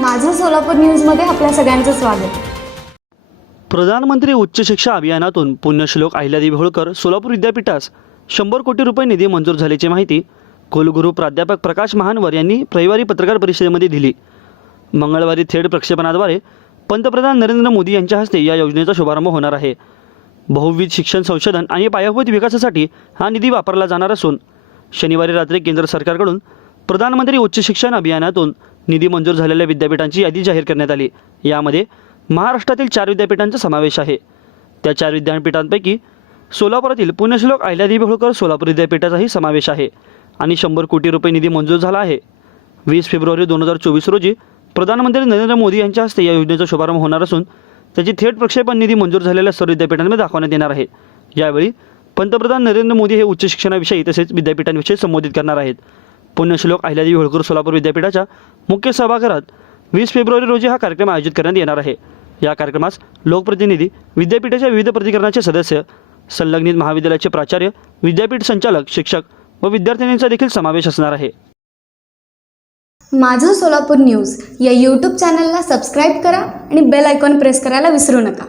माझं सोलापूर न्यूजमध्ये आपल्या सगळ्यांचं स्वागत. प्रधानमंत्री उच्च शिक्षा अभियानातून पुण्यश्लोक अहिल्यादेवी होळकर सोलापूर विद्यापीठास शंभर कोटी रुपये निधी मंजूर झाल्याची माहिती कुलगुरू प्राध्यापक प्रकाश महानवर यांनी रविवारी पत्रकार परिषदेमध्ये दिली. मंगळवारी थेट प्रक्षेपणाद्वारे पंतप्रधान नरेंद्र मोदी यांच्या हस्ते या योजनेचा शुभारंभ होणार आहे. बहुविध शिक्षण संशोधन आणि पायाभूत विकासासाठी हा निधी वापरला जाणार असून शनिवारी रात्री केंद्र सरकारकडून प्रधानमंत्री उच्च शिक्षण अभियानातून निधी मंजूर झालेल्या विद्यापीठांची यादी जाहीर करण्यात आली. यामध्ये महाराष्ट्रातील चार विद्यापीठांचा समावेश आहे. त्या चार विद्यापीठांपैकी सोलापुरातील पुण्यश्लोक अहिल्यादेवी होळकर सोलापूर विद्यापीठाचाही समावेश आहे आणि शंभर कोटी रुपये निधी मंजूर झाला आहे. वीस फेब्रुवारी दोन हजार चोवीस रोजी प्रधानमंत्री नरेंद्र मोदी यांच्या हस्ते या योजनेचा शुभारंभ होणार असून त्याची थेट प्रक्षेपण निधी मंजूर झालेल्या सर्व विद्यापीठांमध्ये दाखवण्यात येणार आहे. यावेळी पंतप्रधान नरेंद्र मोदी हे उच्च शिक्षणाविषयी तसेच विद्यापीठांविषयी संबोधित करणार आहेत. पुण्यश्लोक अहिल्यादेवी होळकर सोलापूर विद्यापीठाच्या मुख्य सभागृहात वीस फेब्रुवारी रोजी हा कार्यक्रम आयोजित करण्यात येणार आहे. या कार्यक्रमास लोकप्रतिनिधी विद्यापीठाच्या विविध प्रतिकरणाचे सदस्य संलग्नित महाविद्यालयाचे प्राचार्य विद्यापीठ संचालक शिक्षक व विद्यार्थिनींचा देखील समावेश असणार आहे. माझं सोलापूर न्यूज या यूट्यूब चॅनलला सबस्क्राईब करा आणि बेल आयकॉन प्रेस करायला विसरू नका.